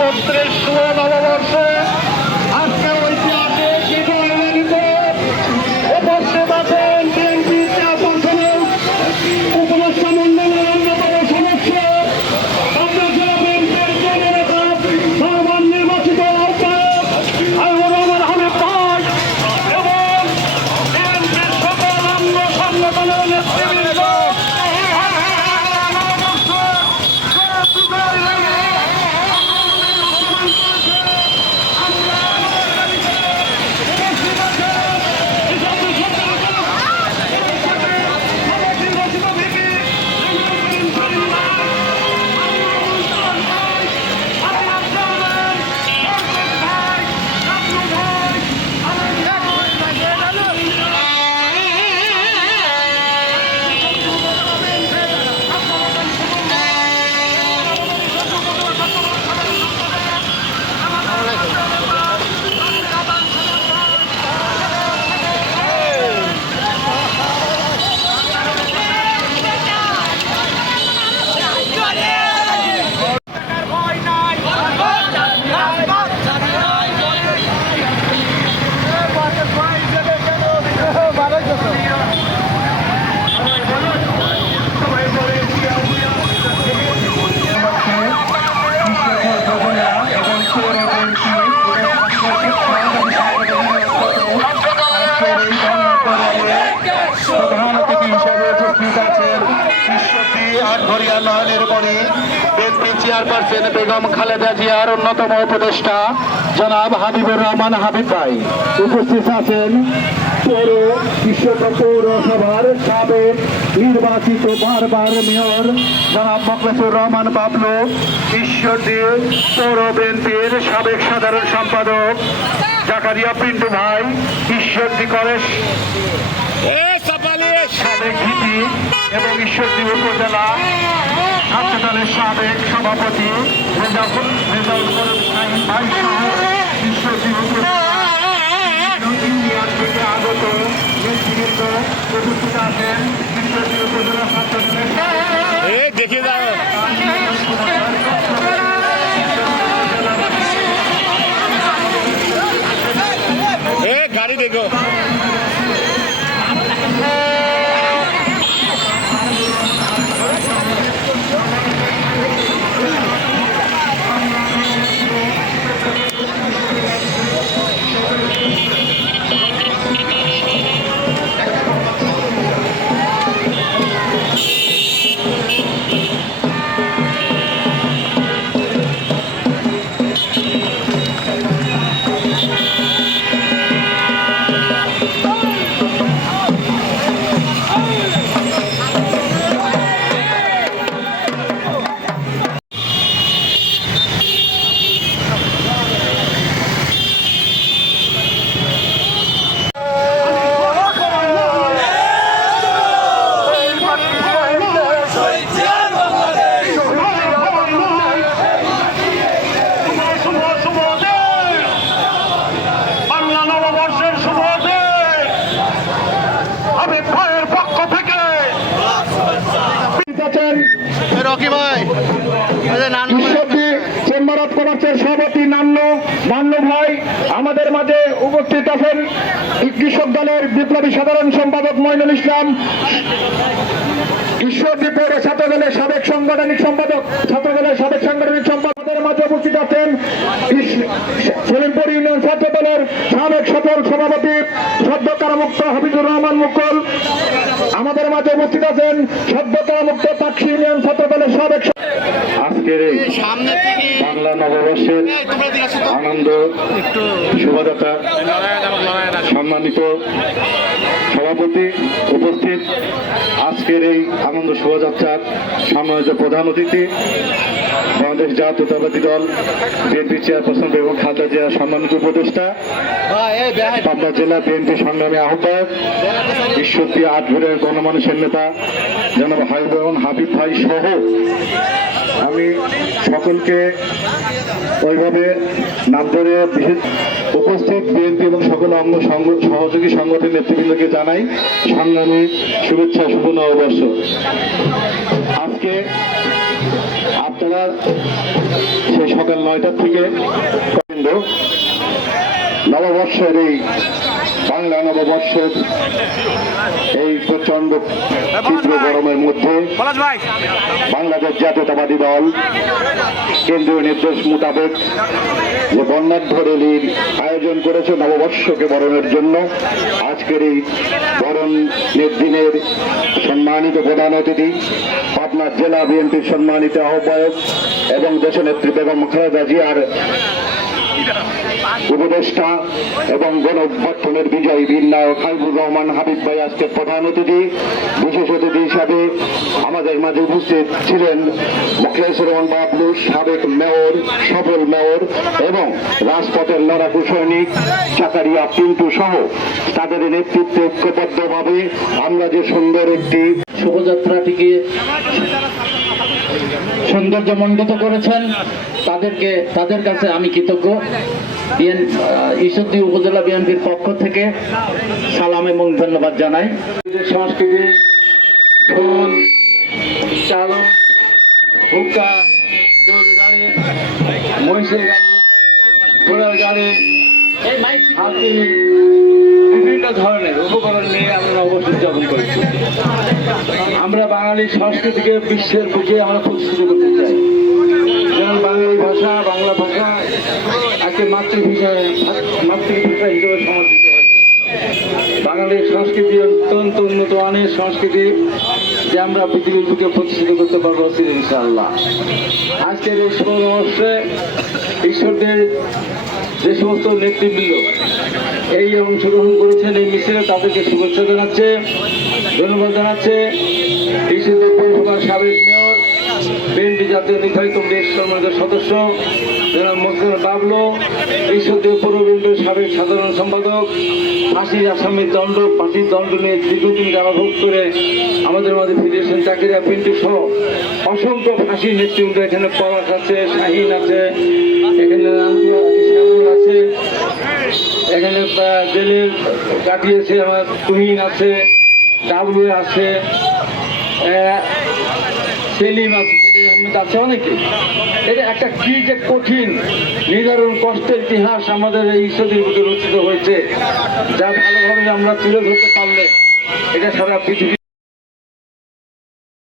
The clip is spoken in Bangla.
বত্রিশ নববর্ষে। আটঘরিয়া নয়নের মণি বিএনপি চেয়ারপারসন বেগম খালেদা জিয়ার অন্যতম উপদেষ্টা জনাব হাবিবুর রহমান হাবিব ভাই। উপস্থিত আছেন পৌর বিশ্বকাপ পৌরসভার সাবেক নির্বাচিত বারবার মেয়র জনাব মকলেসুর রহমান বাবলু ঈশ্বরদী পৌর বিএনপির সাবেক সাধারণ সম্পাদক জাকারিয়া পিন্টু ভাই ঈশ্বরদী কলেজ সাবেক ভিপি এবং ঈশ্বরদী উপজেলা ছাত্র দলের সাবেক সভাপতি আগত নেতৃবৃন্দ উপস্থিত আছেন। ঈশ্বরদী উপজেলা ছাত্র দলের রকি ভাই। ঈশ্বরদী চেম্বার অফ আমাদের মাঝে উপস্থিত আছেন কৃষক বিপ্লবী সাধারণ সম্পাদক মইনুল ইসলাম। ঈশ্বরদী পৌর ছাত্র দলের সাবেক সাংগঠনিক সম্পাদক ছাত্র দলের সাবেক সাংগঠনিক সম্পাদকের মাঝে উপস্থিত আছেন সেলিমপুর ইউনিয়ন ছাত্র দলের সাবেক সফল সভাপতি সদ্য কারামুক্ত হাফিজুর রহমান মুকুল। আমাদের মাঝে উপস্থিত আছেন সদ্য কারামুক্ত পাক্ষি ইউনিয়ন ছাত্র দলের সাবেক আজকের এই বাংলা নববর্ষের আনন্দ শোভাযাত্রা সম্মানিত সভাপতি উপস্থিত। আজকের এই আনন্দ শোভাযাত্রার সম্মানিত প্রধান অতিথি বাংলাদেশ জাতীয়তাবাদী দল বিএনপি চেয়ারপারসন বেগম খালেদা জিয়া সম্মানিত উপদেষ্টা পাবনা জেলা বিএনপি সংগ্রামী আহ্বায়ক ঈশ্বরদী আটঘরের গণমানুষের নেতা জনাব হাবিব রহমান হাবিব ভাই সহ আমি সকলকে ওইভাবে নাম ধরে বিশেষ উপস্থিত বিএনপি এবং সকল অঙ্গ সহযোগী সংগঠনের নেতৃবৃন্দকে জানাই সংগ্রামী শুভেচ্ছা, শুভ নববর্ষ। আজকে আপনারা সেই সকাল নয়টার থেকে নববর্ষের এই বাংলা নববর্ষের এই প্রচণ্ড তীব্র গরমের মধ্যে বাংলাদেশ জাতীয়তাবাদী দল কেন্দ্রীয় নির্দেশ মোতাবেক যে বর্ণাঢ্য র্যালির আয়োজন করেছে নববর্ষকে বরণের জন্য আজকের এই বরণের দিনের সম্মানিত প্রধান অতিথি পাবনা জেলা বিএনপির সম্মানিত আহ্বায়ক এবং দেশনেত্রী বেগম খালেদা জিয়ার উপদেষ্টা এবং গণঅভ্যর্থনের বিজয়ী বীর নায়ক হাবিবুর রহমান হাবিব ভাই আজকে প্রধান অতিথি। বিশেষ অতিথি হিসাবে আমাদের মাঝে উপস্থিত ছিলেন মুখলেসুর রহমান বাবলু, সাবেক মেয়র, সফল মেয়র এবং রাজপথের লড়াকু সৈনিক চাকারিয়া পিন্টু সহ তাদের নেতৃত্বে ঐক্যবদ্ধভাবে আমরা যে সুন্দর একটি শোভাযাত্রাটিকে সৌন্দর্যমণ্ডিত করেছেন। তাদেরকে, তাদের কাছে আমি কৃতজ্ঞ। ঈশ্বরদী উপজেলা বিএনপির পক্ষ থেকে সালাম এবং ধন্যবাদ জানাই। সংস্কৃতি গাড়ি মহিষের গাড়ি গাড়ি, হাতি ধরনের উপকরণ নিয়ে আমরা অবশ্যই উদযাপন করেছি। আমরা বাঙালি সংস্কৃতিকে বিশ্বের বুকে আমরা প্রতিষ্ঠিত করতে চাই। যেমন বাঙালি ভাষা, বাংলা ভাষা একে মাতৃভাষা মাতৃভাষা হিসেবে সমর্থিত বাঙালির সংস্কৃতি অত্যন্ত উন্নত মানের সংস্কৃতি যে আমরা পৃথিবীর বুকে প্রতিষ্ঠিত করতে পারব ইনশাআল্লাহ। আজকের এই সমাবেশে ঈশ্বরদের যে সমস্ত নেতৃবৃন্দ এই অংশগ্রহণ করেছেন, এই মিছিলে তাদেরকে শুভেচ্ছা জানাচ্ছে, ধন্যবাদ জানাচ্ছে। পৌরসভার সাবেক মেয়র, বিএনপি জাতীয় নির্বাহী কমিটির সম্মানিত সদস্য, জনাব মোস্তান বাবলু ঈশ্বরদেব পৌর বিএনপির সাবেক সাধারণ সম্পাদক, ফাঁসির আসামির দণ্ড, ফাঁসির দণ্ড নিয়ে দীর্ঘদিন কারাভোগ করে আমাদের মাঝে ফিরে এসেছেন চাকরিয়া পিন্টু সহ অসংখ্য ফাঁসির নেতৃবৃন্দ এখানে পলাশ আছে, শাহিন আছে এখানে জেলে কাটিয়েছে আমার তুহিন আছে ডাবলু আছে সেলিম আছে এটা একটা কি যে কঠিন, নিদারুণ কষ্টের ইতিহাস আমাদের এই রচিত হয়েছে, যা ভালোভাবে আমরা তুলে ধরতে পারলে এটা সারা পৃথিবী